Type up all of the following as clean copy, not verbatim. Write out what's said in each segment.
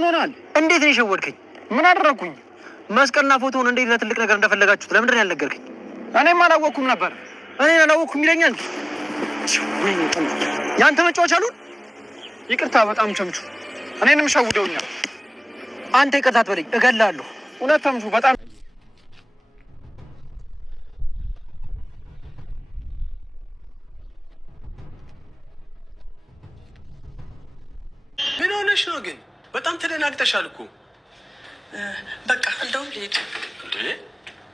ምን ሆናል? እንዴት ነው የሸወድከኝ? ምን አደረኩኝ? መስቀልና ፎቶውን እንዴት ለትልቅ ነገር እንደፈለጋችሁት ለምንድን ነው ያልነገርከኝ? እኔም አላወኩም ነበር። እኔን አላወኩም ይለኛል። ያንተ መጫወቻ አሉን። ይቅርታ በጣም ቸምቹ፣ እኔንም ሸውደውኛል። አንተ ይቅርታ አትበለኝ፣ እገልሃለሁ። እውነት ተምቹ በጣም ምን ሆነሽ ነው ግን? በጣም ተደናግጠሻል እኮ። በቃ እንደውም ልሂድ። እንዴ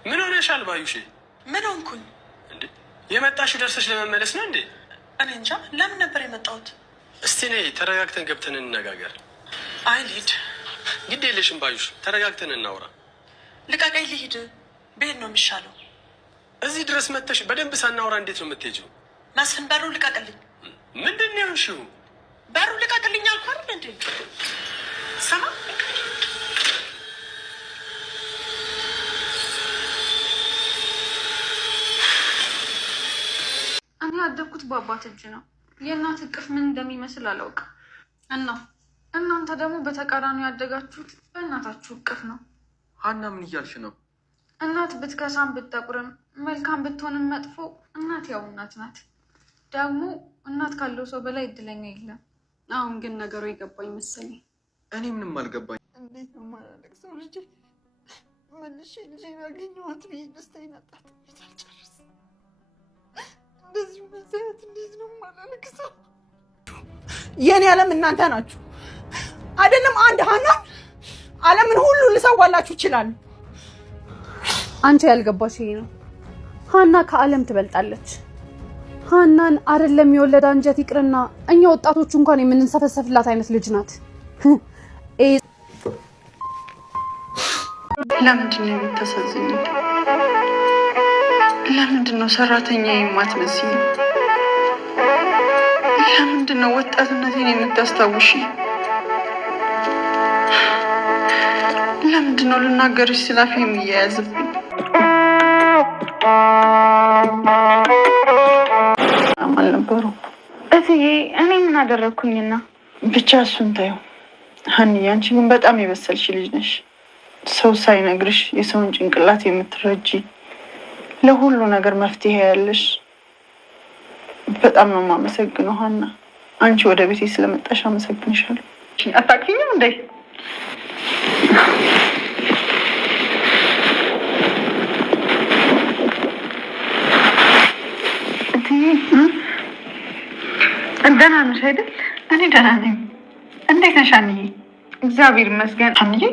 ምን ሆነሻል ባዩሽ? ምን ሆንኩኝ እንዴ? የመጣሽው ደርሰሽ ለመመለስ ነው እንዴ? እኔ እንጃ ለምን ነበር የመጣሁት? እስቲ ነይ ተረጋግተን ገብተን እንነጋገር። አይ ልሂድ። ግድ የለሽም ባዩሽ፣ ተረጋግተን እናውራ። ልቀቀኝ፣ ልሂድ። ብሄድ ነው የሚሻለው። እዚህ ድረስ መጥተሽ በደንብ ሳናውራ እንዴት ነው የምትሄጂው? መስፍን በሩ ልቀቅልኝ። ምንድን ነው የሆንሽው? በሩ ልቀቅልኝ አልኩህ አይደል እንዴ? ሰማ እኔ ያደግኩት በአባት እጅ ነው። የእናት እቅፍ ምን እንደሚመስል አላውቅም። እናንተ ደግሞ በተቃራኒው ያደጋችሁት በእናታችሁ እቅፍ ነው። ሀና ምን እያልሽ ነው? እናት ብትከሳም ብትጠቁርም መልካም ብትሆንም መጥፎ እናት ያው እናት ናት። ደግሞ እናት ካለው ሰው በላይ እድለኛ የለም። አሁን ግን ነገሩ የገባኝ መሰለኝ። እኔ ምንም አልገባኝ። እንዴት ነው የማላለቅሰው? ልጄ መልሼ ልጄን አገኘኋት ብዬ ደስታዬን አጣጥሜት አልጨርስም። እንደዚሁ መሳያት እንዴት ነው የማላለቅሰው? የኔ ዓለም እናንተ ናችሁ አይደለም? አንድ ሀና ዓለምን ሁሉ ልሰዋላችሁ ይችላል። አንቺ ያልገባሽ ይሄ ነው። ሀና ከዓለም ትበልጣለች። ሀናን አይደለም የወለደ አንጀት ይቅርና እኛ ወጣቶቹ እንኳን የምንሰፈሰፍላት አይነት ልጅ ናት። ለምንድን ነው የምታሳዝኝ? ለምንድን ነው ሰራተኛ የማትመስኝ? ለምንድን ነው ወጣትነቴን የምታስታውሺ? ለምንድን ነው ልናገርሽ ስላፊ የሚያያዝብኝ? አልነበሩ እትዬ፣ እኔ ምን አደረግኩኝና? ብቻ እሱን ታየው። ሀኒዬ፣ አንቺ ግን በጣም የበሰልሽ ልጅ ነሽ። ሰው ሳይነግርሽ የሰውን ጭንቅላት የምትረጂ፣ ለሁሉ ነገር መፍትሄ ያለሽ። በጣም ነው የማመሰግነው ሀና። አንቺ ወደ ቤቴ ስለመጣሽ አመሰግንሻለሁ። አታውቂኝም እንዴ? ደህና ነሽ አይደል? እኔ ደህና ነኝ። እንዴት ነሽ ሀኒዬ? እግዚአብሔር ይመስገን ሀኒዬ።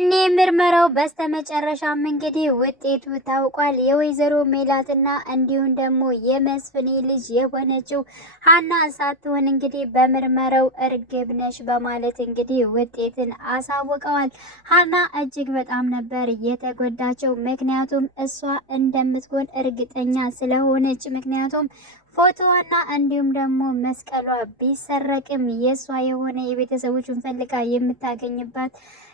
እኔ ምርመራው በስተመጨረሻም እንግዲህ ውጤቱ ታውቋል። የወይዘሮ ሜላትና እንዲሁም ደግሞ የመስፍኔ ልጅ የሆነችው ሀና ሳትሆን እንግዲህ በምርመራው እርግብ ነሽ በማለት እንግዲህ ውጤትን አሳውቀዋል። ሀና እጅግ በጣም ነበር የተጎዳቸው። ምክንያቱም እሷ እንደምትሆን እርግጠኛ ስለሆነች፣ ምክንያቱም ፎቶዋና እንዲሁም ደግሞ መስቀሏ ቢሰረቅም የሷ የሆነ የቤተሰቦቹን ፈልጋ የምታገኝባት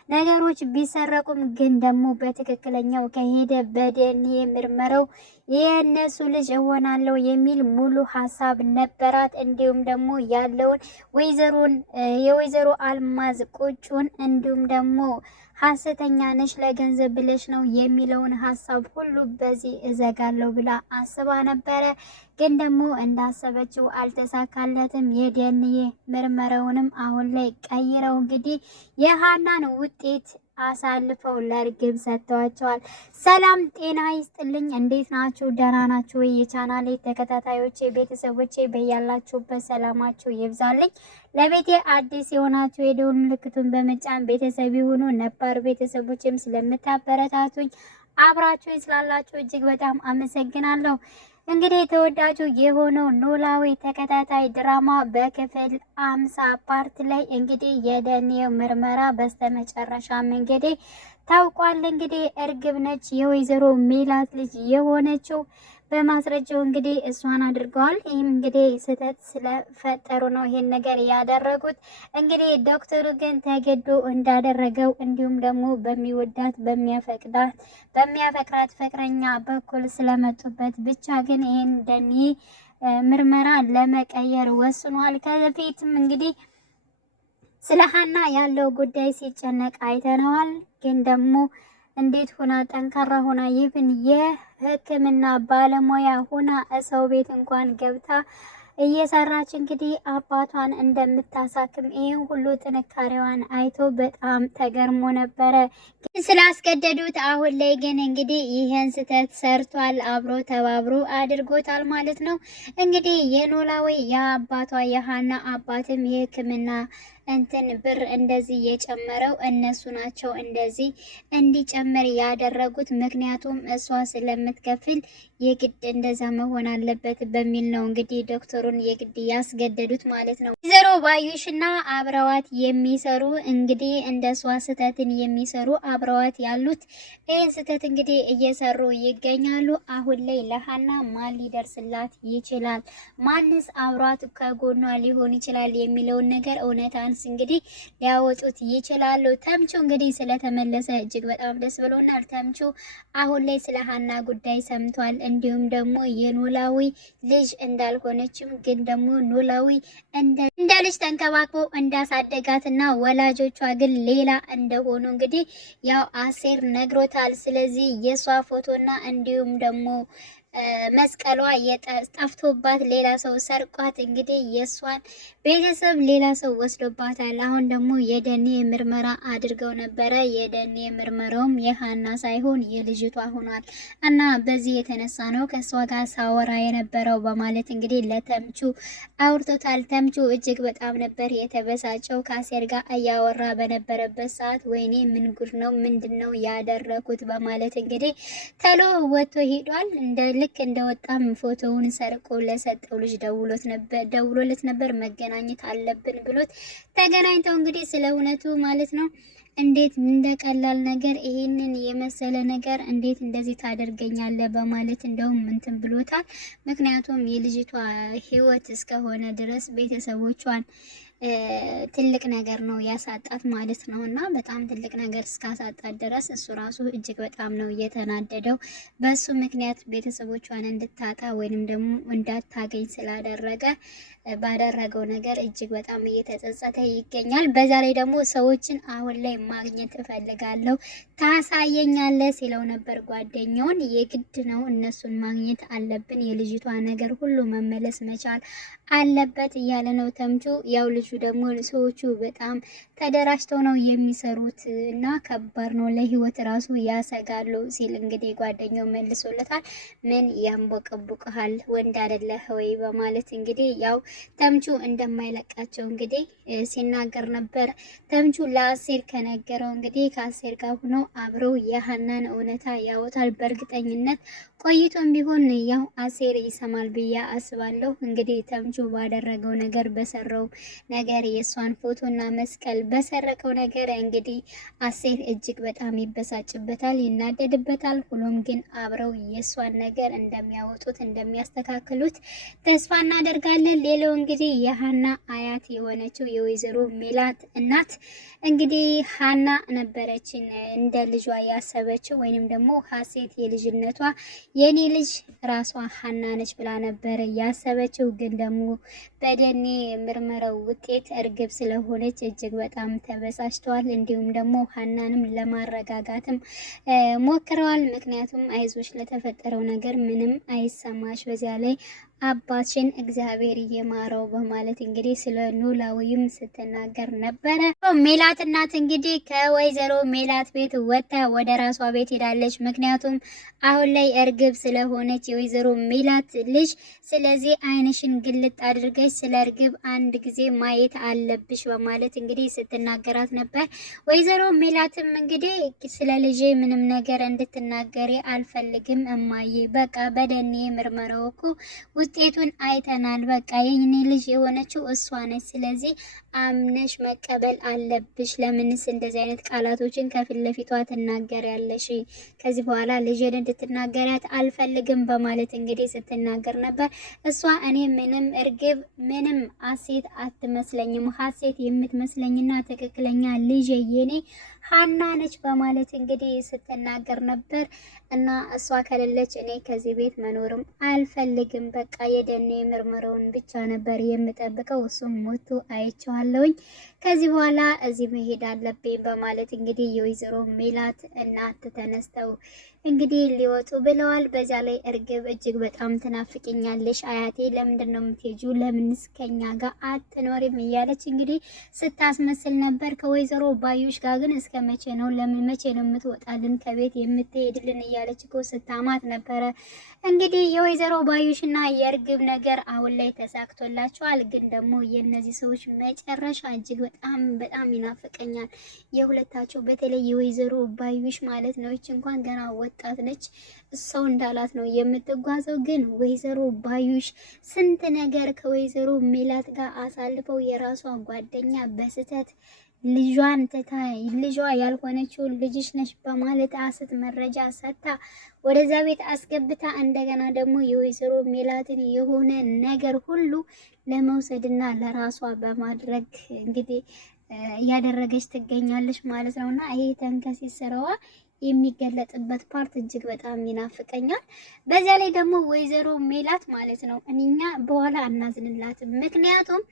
ነገሮች ቢሰረቁም ግን ደግሞ በትክክለኛው ከሄደ በዲኤንኤ ምርመራው የነሱ ልጅ እሆናለሁ የሚል ሙሉ ሀሳብ ነበራት። እንዲሁም ደግሞ ያለውን የወይዘሮ አልማዝ ቁጩን እንዲሁም ደግሞ ሀሰተኛ ነሽ ለገንዘብ ብለሽ ነው የሚለውን ሀሳብ ሁሉ በዚህ እዘጋለሁ ብላ አስባ ነበረ። ግን ደግሞ እንዳሰበችው አልተሳካለትም። የዲኤንኤ ምርመራውንም አሁን ላይ ቀይረው እንግዲህ የሀናን ውጤት አሳልፈው ለእርግብ ሰጥተዋቸዋል። ሰላም ጤና ይስጥልኝ። እንዴት ናችሁ? ደህና ናችሁ ወይ? የቻናሌ ተከታታዮቼ ቤተሰቦቼ በያላችሁበት ሰላማችሁ ይብዛልኝ። ለቤቴ አዲስ የሆናችሁ የደውል ምልክቱን በመጫን ቤተሰብ ይሁኑ። ነባር ቤተሰቦችም ስለምታበረታቱኝ አብራችሁኝ ስላላችሁ እጅግ በጣም አመሰግናለሁ። እንግዲህ ተወዳጁ የሆነው ኖላዊ ተከታታይ ድራማ በክፍል 50 ፓርት ላይ እንግዲህ የዲኤንኤ ምርመራ በስተመጨረሻም እንግዲህ ታውቋል። እንግዲህ እርግብ ነች የወይዘሮ ሜላት ልጅ የሆነችው። በማስረጃው እንግዲህ እሷን አድርገዋል። ይህም እንግዲህ ስህተት ስለፈጠሩ ነው ይሄን ነገር ያደረጉት። እንግዲህ ዶክተሩ ግን ተገዶ እንዳደረገው እንዲሁም ደግሞ በሚወዳት በሚያፈቅራት ፍቅረኛ በኩል ስለመጡበት ብቻ ግን ይሄን ዲኤንኤ ምርመራ ለመቀየር ወስኗል። ከፊትም እንግዲህ ስለ ሀና ያለው ጉዳይ ሲጨነቅ አይተነዋል። ግን ደግሞ እንዴት ሆና ጠንካራ ሆና ይብን የሕክምና ባለሙያ ሆና ሰው ቤት እንኳን ገብታ እየሰራች እንግዲህ አባቷን እንደምታሳክም ይህን ሁሉ ጥንካሬዋን አይቶ በጣም ተገርሞ ነበረ። ግን ስላስገደዱት አሁን ላይ ግን እንግዲህ ይህን ስህተት ሰርቷል። አብሮ ተባብሮ አድርጎታል ማለት ነው። እንግዲህ የኖላዊ የአባቷ የሀና አባትም የሕክምና እንትን ብር እንደዚህ የጨመረው እነሱ ናቸው እንደዚህ እንዲጨምር ያደረጉት። ምክንያቱም እሷ ስለምትከፍል የግድ እንደዛ መሆን አለበት በሚል ነው እንግዲህ ዶክተሩን የግድ ያስገደዱት ማለት ነው። ወይዘሮ ባዩሽና አብረዋት የሚሰሩ እንግዲህ እንደ እሷ ስህተትን የሚሰሩ አብረዋት ያሉት ይህን ስህተት እንግዲህ እየሰሩ ይገኛሉ። አሁን ላይ ለሀና ማን ሊደርስላት ይችላል? ማንስ አብሯት ከጎኗ ሊሆን ይችላል የሚለውን ነገር እውነታን እንግዲህ ሊያወጡት ይችላሉ። ተምቹ እንግዲህ ስለተመለሰ እጅግ በጣም ደስ ብሎናል። ተምቹ አሁን ላይ ስለ ሀና ጉዳይ ሰምቷል። እንዲሁም ደግሞ የኖላዊ ልጅ እንዳልሆነችም ግን ደግሞ ኖላዊ እንደ ልጅ ተንከባክቦ እንዳሳደጋትና ወላጆቿ ግን ሌላ እንደሆኑ እንግዲህ ያው አሴር ነግሮታል። ስለዚህ የሷ ፎቶና እንዲሁም ደግሞ መስቀሏ ጠፍቶባት ሌላ ሰው ሰርቋት እንግዲህ የሷን ቤተሰብ ሌላ ሰው ወስዶባታል። አሁን ደግሞ የደኔ ምርመራ አድርገው ነበረ። የደኔ ምርመራውም የሀና ሳይሆን የልጅቷ ሆኗል እና በዚህ የተነሳ ነው ከሷ ጋር ሳወራ የነበረው በማለት እንግዲህ ለተምቹ አውርቶታል። ተምቹ እጅግ በጣም ነበር የተበሳጨው። ከአሴር ጋር እያወራ በነበረበት ሰዓት ወይኔ ምን ጉድ ነው ምንድነው ያደረኩት በማለት እንግዲህ ተሎ ወጥቶ ሄዷል። ልክ እንደወጣም ፎቶውን ሰርቆ ለሰጠው ልጅ ደውሎለት ነበር። መገናኘት አለብን ብሎት ተገናኝተው እንግዲህ ስለ እውነቱ ማለት ነው እንዴት እንደቀላል ነገር ይሄንን የመሰለ ነገር እንዴት እንደዚህ ታደርገኛለህ በማለት እንደውም እንትን ብሎታል። ምክንያቱም የልጅቷ ሕይወት እስከሆነ ድረስ ቤተሰቦቿን ትልቅ ነገር ነው ያሳጣት ማለት ነው። እና በጣም ትልቅ ነገር እስካሳጣት ድረስ እሱ ራሱ እጅግ በጣም ነው እየተናደደው። በሱ ምክንያት ቤተሰቦቿን እንድታጣ ወይንም ደግሞ እንዳታገኝ ስላደረገ ባደረገው ነገር እጅግ በጣም እየተጸጸተ ይገኛል። በዛ ላይ ደግሞ ሰዎችን አሁን ላይ ማግኘት እፈልጋለሁ ታሳየኛለህ ሲለው ነበር ጓደኛውን። የግድ ነው እነሱን ማግኘት አለብን፣ የልጅቷ ነገር ሁሉ መመለስ መቻል አለበት እያለ ነው ተምቹ። ያው ልጁ ደግሞ ሰዎቹ በጣም ተደራጅተው ነው የሚሰሩት እና ከባድ ነው፣ ለህይወት ራሱ ያሰጋሉ ሲል እንግዲህ ጓደኛው መልሶለታል። ምን ያንቦቀቡቀሃል ወንድ አይደለህ ወይ በማለት እንግዲህ ያው ተምቹ እንደማይለቃቸው እንግዲህ ሲናገር ነበር። ተምቹ ለአሴር ከነገረው እንግዲህ ከአሴር ጋር ሆኖ አብረው የሀናን እውነታ ያወጣል በእርግጠኝነት። ቆይቶም ቢሆን ያው አሴር ይሰማል ብዬ አስባለሁ። እንግዲህ ተምቹ ባደረገው ነገር በሰራው ነገር የሷን ፎቶና መስቀል በሰረቀው ነገር እንግዲህ አሴር እጅግ በጣም ይበሳጭበታል፣ ይናደድበታል። ሁሉም ግን አብረው የሷን ነገር እንደሚያወጡት እንደሚያስተካክሉት ተስፋ እናደርጋለን። ሌላው እንግዲህ የሀና አያት የሆነችው የወይዘሮ ሜላት እናት እንግዲህ ሀና ነበረችን እንደ ልጇ ያሰበችው ወይንም ደግሞ ሀሴት የልጅነቷ የኔ ልጅ ራሷ ሀና ነች ብላ ነበር ያሰበችው። ግን ደግሞ በደኔ ምርመራው ውጤት እርግብ ስለሆነች እጅግ በጣም ተበሳጭተዋል። እንዲሁም ደግሞ ሀናንም ለማረጋጋትም ሞክረዋል። ምክንያቱም አይዞች ለተፈጠረው ነገር ምንም አይሰማሽ፣ በዚያ ላይ አባችን እግዚአብሔር እየማረው በማለት እንግዲህ ስለ ኖላዊም ስትናገር ነበረ። ሜላት እናት እንግዲህ ከወይዘሮ ሜላት ቤት ወጣ ወደ ራሷ ቤት ሄዳለች። ምክንያቱም አሁን ላይ እርግብ ስለሆነች የወይዘሮ ሜላት ልጅ፣ ስለዚህ አይንሽን ግልጥ አድርገሽ ስለ እርግብ አንድ ጊዜ ማየት አለብሽ በማለት እንግዲህ ስትናገራት ነበር። ወይዘሮ ሜላትም እንግዲህ ስለ ልጄ ምንም ነገር እንድትናገሪ አልፈልግም እማዬ፣ በቃ በደኔ ምርመራው እኮ ውጤቱን አይተናል። በቃ የኔ ልጅ የሆነችው እሷ ነች። ስለዚህ አምነሽ መቀበል አለብሽ። ለምንስ እንደዚህ አይነት ቃላቶችን ከፊት ለፊቷ ትናገሪያለሽ? ከዚህ በኋላ ልጄን እንድትናገሪያት አልፈልግም በማለት እንግዲህ ስትናገር ነበር። እሷ እኔ ምንም እርግብ ምንም ሀሴት አትመስለኝም። ሀሴት የምትመስለኝና ትክክለኛ ልጄ የኔ ሀና ነች በማለት እንግዲህ ስትናገር ነበር። እና እሷ ከሌለች እኔ ከዚህ ቤት መኖርም አልፈልግም፣ በቃ የደኔ ምርመራውን ብቻ ነበር የምጠብቀው፣ እሱም ሞቶ አይቼዋለሁኝ፣ ከዚህ በኋላ እዚህ መሄድ አለብኝ በማለት እንግዲህ የወይዘሮ ሜላት እናት ተነስተው እንግዲህ ሊወጡ ብለዋል። በዛ ላይ እርግብ እጅግ በጣም ትናፍቅኛለሽ አያቴ፣ ለምንድን ነው የምትሄጂው? ለምንስ ከኛ ጋር አትኖሪም? እያለች እንግዲህ ስታስመስል ነበር ከወይዘሮ ባዩሽ ጋር። ግን እስከ መቼ ነው? ለምን መቼ ነው የምትወጣልን ከቤት የምትሄድልን? እያለች እኮ ስታማት ነበረ። እንግዲህ የወይዘሮ ባዩሽና የእርግብ ነገር አሁን ላይ ተሳክቶላቸዋል። ግን ደግሞ የእነዚህ ሰዎች መጨረሻ እጅግ በጣም ይናፍቀኛል። የሁለታቸው በተለይ የወይዘሮ ባዩሽ ማለት ነው። እች እንኳን ገና ወጣት ነች፣ ሰው እንዳላት ነው የምትጓዘው። ግን ወይዘሮ ባዩሽ ስንት ነገር ከወይዘሮ ሜላት ጋር አሳልፈው የራሷ ጓደኛ በስተት ልጇን ትታ ልጇ ያልሆነችውን ልጅሽ ነሽ በማለት አስት መረጃ ሰጥታ ወደዛ ቤት አስገብታ እንደገና ደግሞ የወይዘሮ ሜላትን የሆነ ነገር ሁሉ ለመውሰድና ለራሷ በማድረግ እንግዲህ እያደረገች ትገኛለች ማለት ነውና ይሄ ተንከሲስ ስራዋ የሚገለጥበት ፓርት እጅግ በጣም ይናፍቀኛል። በዛ ላይ ደግሞ ወይዘሮ ሜላት ማለት ነው እኛ በኋላ አናዝንላትም። ምክንያቱም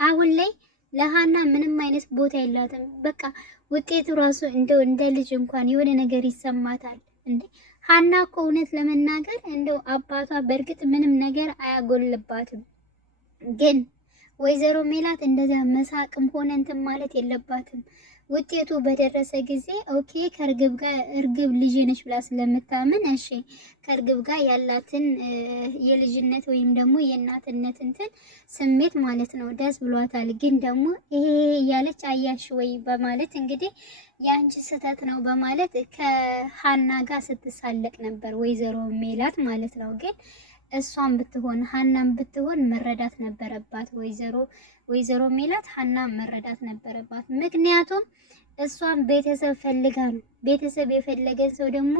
አሁን ላይ ለሃና ምንም አይነት ቦታ የላትም። በቃ ውጤቱ ራሱ እንደው እንደ ልጅ እንኳን የሆነ ነገር ይሰማታል። እንዴ ሃና እኮ እውነት ለመናገር እንደው አባቷ በእርግጥ ምንም ነገር አያጎልባትም። ግን ወይዘሮ ሜላት እንደዛ መሳቅም ሆነ እንትን ማለት የለባትም። ውጤቱ በደረሰ ጊዜ ኦኬ ከእርግብ ጋር እርግብ ልጅ ነች ብላ ስለምታምን እሺ ከእርግብ ጋር ያላትን የልጅነት ወይም ደግሞ የእናትነት እንትን ስሜት ማለት ነው ደስ ብሏታል። ግን ደግሞ ይሄ እያለች አያሽ ወይ በማለት እንግዲህ የአንቺ ስህተት ነው በማለት ከሃና ጋር ስትሳለቅ ነበር ወይዘሮ ሜላት ማለት ነው። ግን እሷን ብትሆን ሃናም ብትሆን መረዳት ነበረባት ወይዘሮ ሜላት ሃና መረዳት ነበረባት። ምክንያቱም እሷን ቤተሰብ ፈልጋ ነው። ቤተሰብ የፈለገን ሰው ደግሞ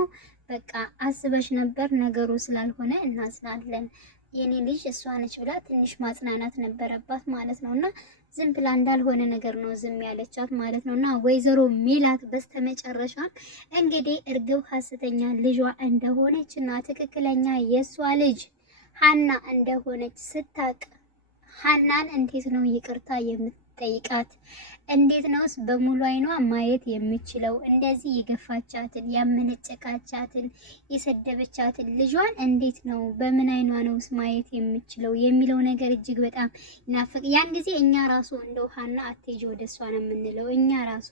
በቃ አስበሽ ነበር። ነገሩ ስላልሆነ እናዝናለን የኔ ልጅ እሷ ነች ብላ ትንሽ ማጽናናት ነበረባት ማለት ነውና ዝም ብላ እንዳልሆነ ነገር ነው ዝም ያለቻት ማለት ነውና ወይዘሮ ሜላት በስተመጨረሻ እንግዲህ እርግብ ሐሰተኛ ልጇ እንደሆነችና ትክክለኛ የሷ ልጅ ሃና እንደሆነች ስታቅ ሃናን እንዴት ነው ይቅርታ የምትጠይቃት? እንዴት ነውስ በሙሉ አይኗ ማየት የምችለው? እንደዚህ የገፋቻትን ያመነጨቃቻትን የሰደበቻትን ልጇን እንዴት ነው በምን አይኗ ነውስ ማየት የምችለው የሚለው ነገር እጅግ በጣም ይናፍቅ። ያን ጊዜ እኛ ራሱ እንደው ሃና አትሄጂ ወደሷ ነው የምንለው። እኛ ራሱ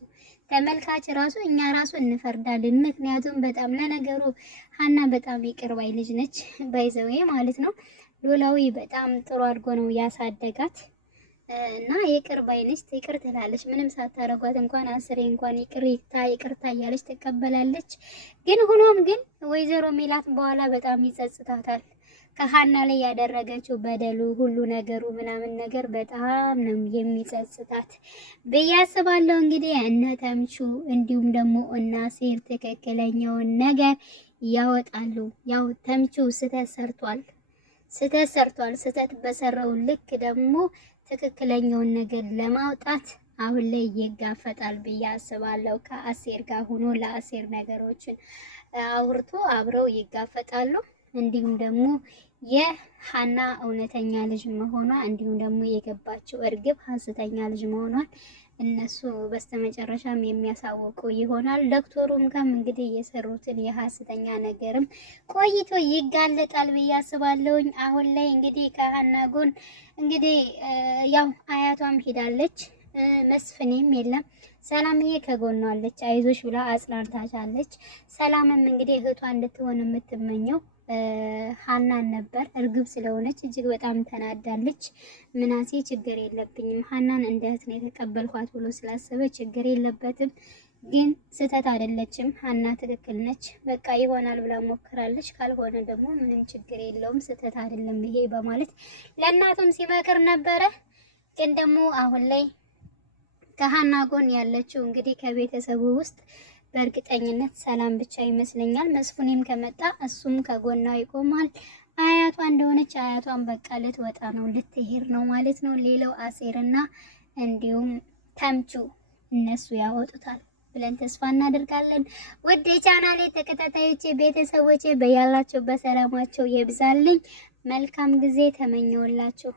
ተመልካች ራሱ እኛ ራሱ እንፈርዳለን። ምክንያቱም በጣም ለነገሩ ሃና በጣም ይቅር ባይ ልጅ ነች ባይዘዌ ማለት ነው። ኖላዊ በጣም ጥሩ አድርጎ ነው ያሳደጋት እና ይቅር ባይ ነች። ይቅር ትላለች ምንም ሳታረጓት እንኳን አስሬ እንኳን ይቅርታ እያለች ትቀበላለች። ግን ሆኖም ግን ወይዘሮ ሜላት በኋላ በጣም ይጸጽታታል። ከሃና ላይ ያደረገችው በደሉ ሁሉ ነገሩ ምናምን ነገር በጣም ነው የሚጸጽታት ብዬ አስባለሁ። እንግዲህ እነ ተምቹ እንዲሁም ደግሞ እና ሴር ትክክለኛውን ነገር ያወጣሉ። ያው ተምቹ ስህተት ሰርቷል። ስህተት በሰራው ልክ ደግሞ ትክክለኛውን ነገር ለማውጣት አሁን ላይ ይጋፈጣል ብዬ አስባለሁ። ከአሴር ጋር ሆኖ ለአሴር ነገሮችን አውርቶ አብረው ይጋፈጣሉ። እንዲሁም ደግሞ የሃና እውነተኛ ልጅ መሆኗ እንዲሁም ደግሞ የገባችው እርግብ ሐሰተኛ ልጅ መሆኗን እነሱ በስተመጨረሻም የሚያሳውቁ ይሆናል። ዶክተሩም ጋም እንግዲህ የሰሩትን የሐሰተኛ ነገርም ቆይቶ ይጋለጣል ብዬ አስባለሁኝ። አሁን ላይ እንግዲህ ከሃና ጎን እንግዲህ ያው አያቷም ሄዳለች፣ መስፍኔም የለም፣ ሰላምዬ ከጎኗ አለች፣ አይዞሽ ብላ አጽናንታቻለች። ሰላምም እንግዲህ እህቷ እንድትሆን የምትመኘው ሃናን ነበር። እርግብ ስለሆነች እጅግ በጣም ተናዳለች። ምናሴ ችግር የለብኝም ሃናን እንደ እህት ነው የተቀበልኳት ብሎ ስላሰበ ችግር የለበትም። ግን ስህተት አይደለችም፣ ሃና ትክክል ነች። በቃ ይሆናል ብላ ሞክራለች። ካልሆነ ደግሞ ምንም ችግር የለውም፣ ስህተት አይደለም ይሄ በማለት ለእናቱም ሲመክር ነበረ። ግን ደግሞ አሁን ላይ ከሃና ጎን ያለችው እንግዲህ ከቤተሰቡ ውስጥ በእርግጠኝነት ሰላም ብቻ ይመስለኛል። መስፍኔም ከመጣ እሱም ከጎኗ ይቆማል። አያቷ እንደሆነች አያቷን በቃ ልትወጣ ነው ልትሄድ ነው ማለት ነው። ሌላው አሴርና እንዲሁም ተምቹ እነሱ ያወጡታል። ብለን ተስፋ እናደርጋለን። ውድ የቻናሌ ተከታታዮቼ ቤተሰቦቼ በያላችሁ በሰላማቸው ይብዛልኝ። መልካም ጊዜ ተመኘውላችሁ።